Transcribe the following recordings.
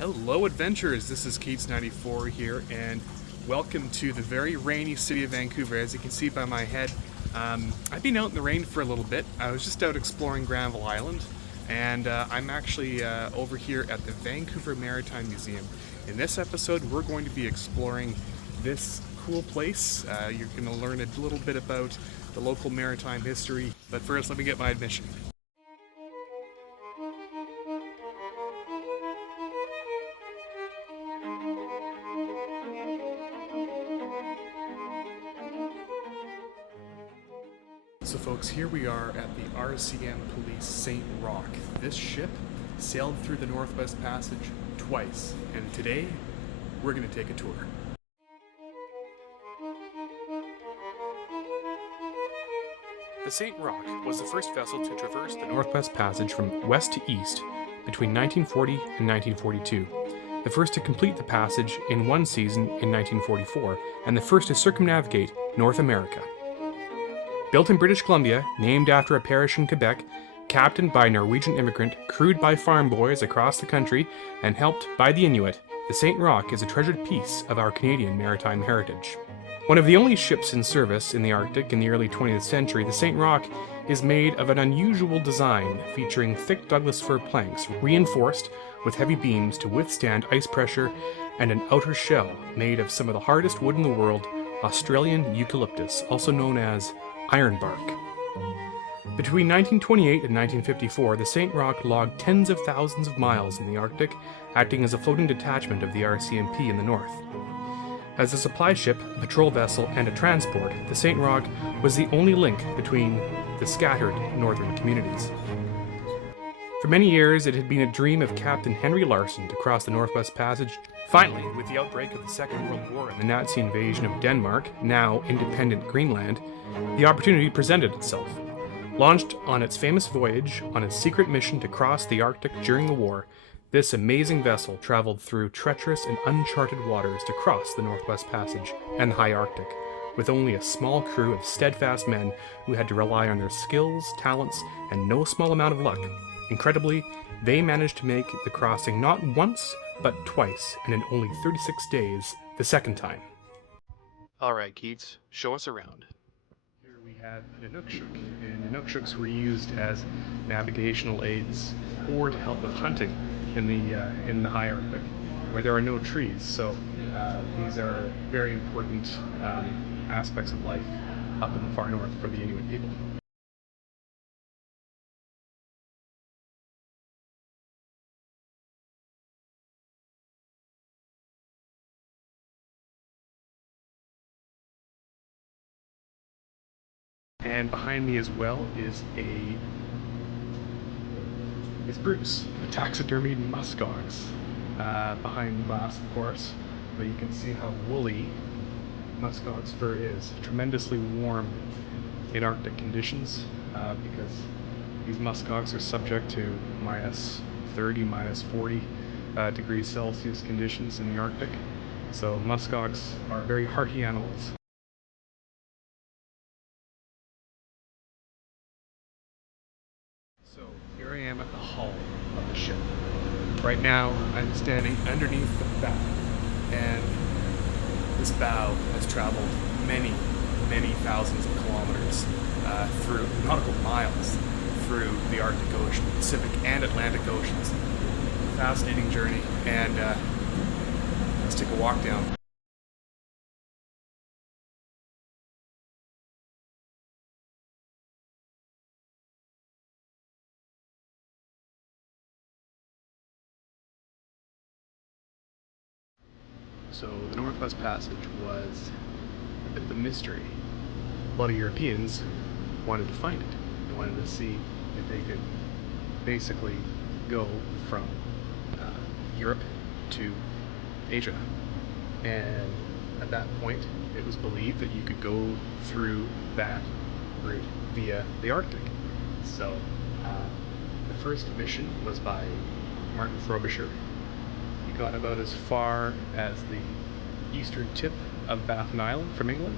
Hello adventurers, this is Keats94 here, and welcome to the very rainy city of Vancouver. As you can see by my head, I've been out in the rain for a little bit. I was just out exploring Granville Island, and I'm actually over here at the Vancouver Maritime Museum. In this episode, we're going to be exploring this cool place. You're going to learn a little bit about the local maritime history, but first let me get my admission. So folks, here we are at the RCM Police St. Roch. This ship sailed through the Northwest Passage twice, and today we're going to take a tour. The St. Roch was the first vessel to traverse the Northwest Passage from west to east between 1940 and 1942. The first to complete the passage in one season in 1944, and the first to circumnavigate North America. Built in British Columbia, named after a parish in Quebec, captained by a Norwegian immigrant, crewed by farm boys across the country, and helped by the Inuit, the St. Roch is a treasured piece of our Canadian maritime heritage. One of the only ships in service in the Arctic in the early 20th century, the St. Roch is made of an unusual design featuring thick Douglas fir planks reinforced with heavy beams to withstand ice pressure and an outer shell made of some of the hardest wood in the world, Australian eucalyptus, also known as ironbark. Between 1928 and 1954, the St. Roch logged tens of thousands of miles in the Arctic, acting as a floating detachment of the RCMP in the north. As a supply ship, a patrol vessel, and a transport, the St. Roch was the only link between the scattered northern communities. For many years, it had been a dream of Captain Henry Larson to cross the Northwest Passage. Finally, with the outbreak of the Second World War and the Nazi invasion of Denmark, now independent Greenland, the opportunity presented itself. Launched on its famous voyage on its secret mission to cross the Arctic during the war, this amazing vessel traveled through treacherous and uncharted waters to cross the Northwest Passage and the high Arctic, with only a small crew of steadfast men who had to rely on their skills, talents, and no small amount of luck. Incredibly, they managed to make the crossing not once, but twice, and in only 36 days, the second time. Alright, Keats, show us around. Here we have an Inukshuk, and Inukshuks were used as navigational aids or to help with hunting in the high Arctic, where there are no trees. So these are very important aspects of life up in the far north for the Inuit people. And behind me as well is Bruce, a taxidermied muskox. Behind glass, of course, but you can see how woolly muskox fur is. Tremendously warm in Arctic conditions because these muskox are subject to minus 30, minus 40 degrees Celsius conditions in the Arctic. So muskox are very hardy animals. So here I am at the hull of the ship. Right now I'm standing underneath the bow, and this bow has traveled many, many thousands of kilometers through nautical miles through the Arctic Ocean, Pacific and Atlantic Oceans. Fascinating journey, and let's take a walk down. So the Northwest Passage was a bit of a mystery. A lot of Europeans wanted to find it. They wanted to see if they could basically go from Europe to Asia. And at that point, it was believed that you could go through that route via the Arctic. So the first mission was by Martin Frobisher. He got about as far as the eastern tip of Baffin Island from England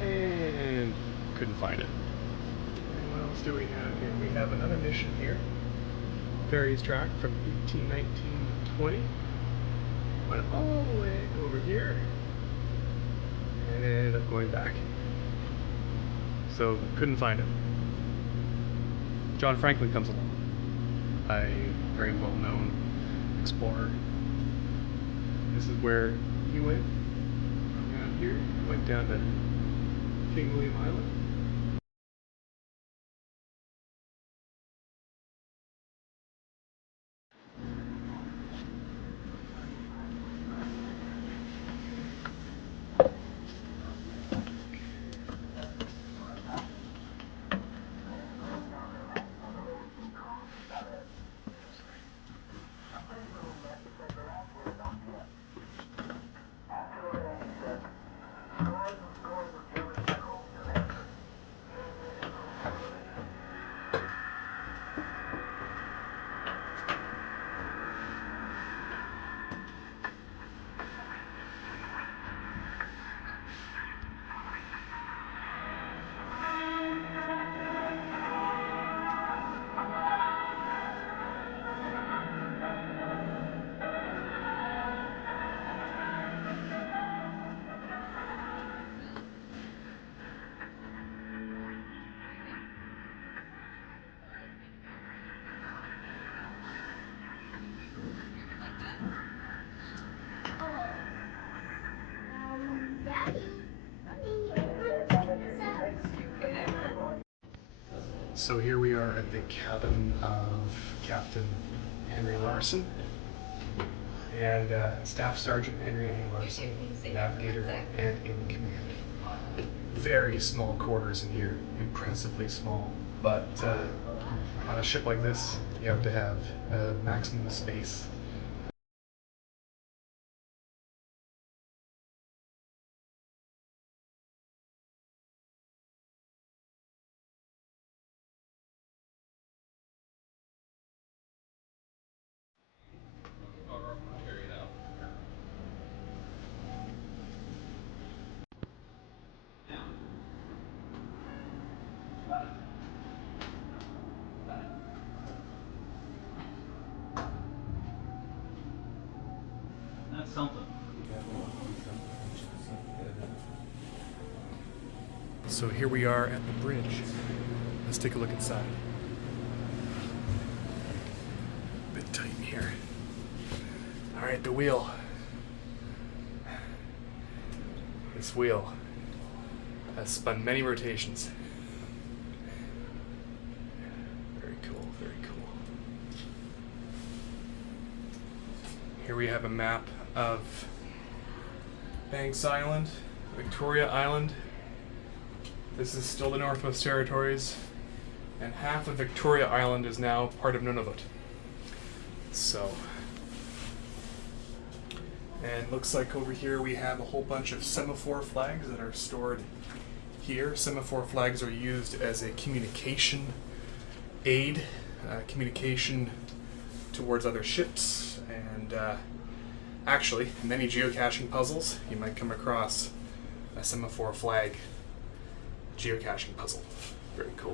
and couldn't find it. And what else do we have here? We have another mission here. Ferries track from 1819 20, went all the way over here, and ended up going back. So couldn't find it. John Franklin comes along, a very well-known explorer. This is where he went. Down here, went down to King William Island. So here we are at the cabin of Captain Henry Larson and Staff Sergeant Henry A. Larson, navigator and in command. Very small quarters in here, impressively small, but on a ship like this, you have to have maximum space. That's something. So here we are at the bridge. Let's take a look inside. A bit tight in here. All right, the wheel. This wheel has spun many rotations. Very cool, very cool. Here we have a map of Banks Island, Victoria Island. This is still the Northwest Territories, and half of Victoria Island is now part of Nunavut. So, and looks like over here we have a whole bunch of semaphore flags that are stored here. Semaphore flags are used as a communication aid, communication towards other ships, and actually, in many geocaching puzzles, you might come across a semaphore flag geocaching puzzle. Very cool.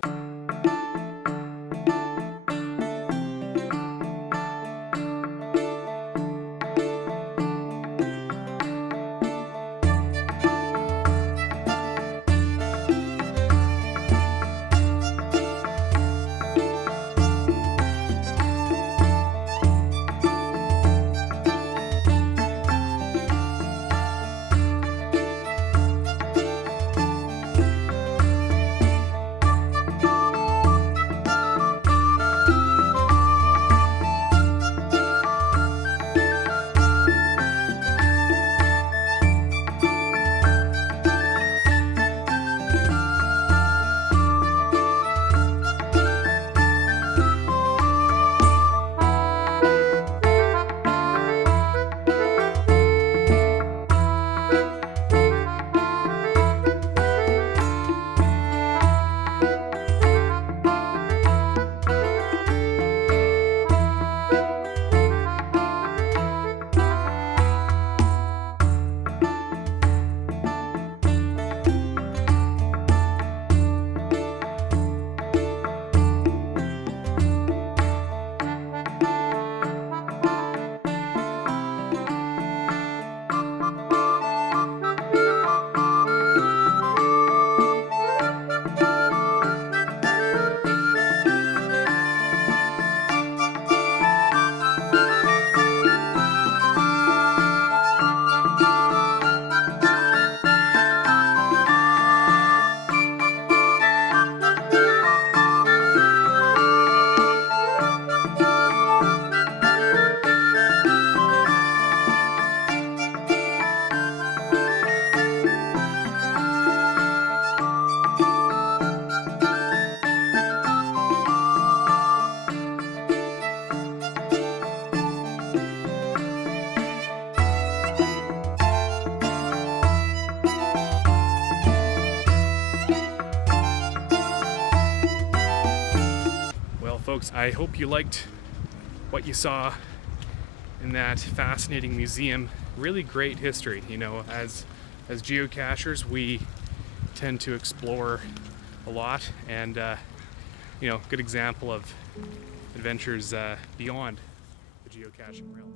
folks, I hope you liked what you saw in that fascinating museum. Really great history. You know, as geocachers, we tend to explore a lot, and you know, good example of adventures beyond the geocaching realm.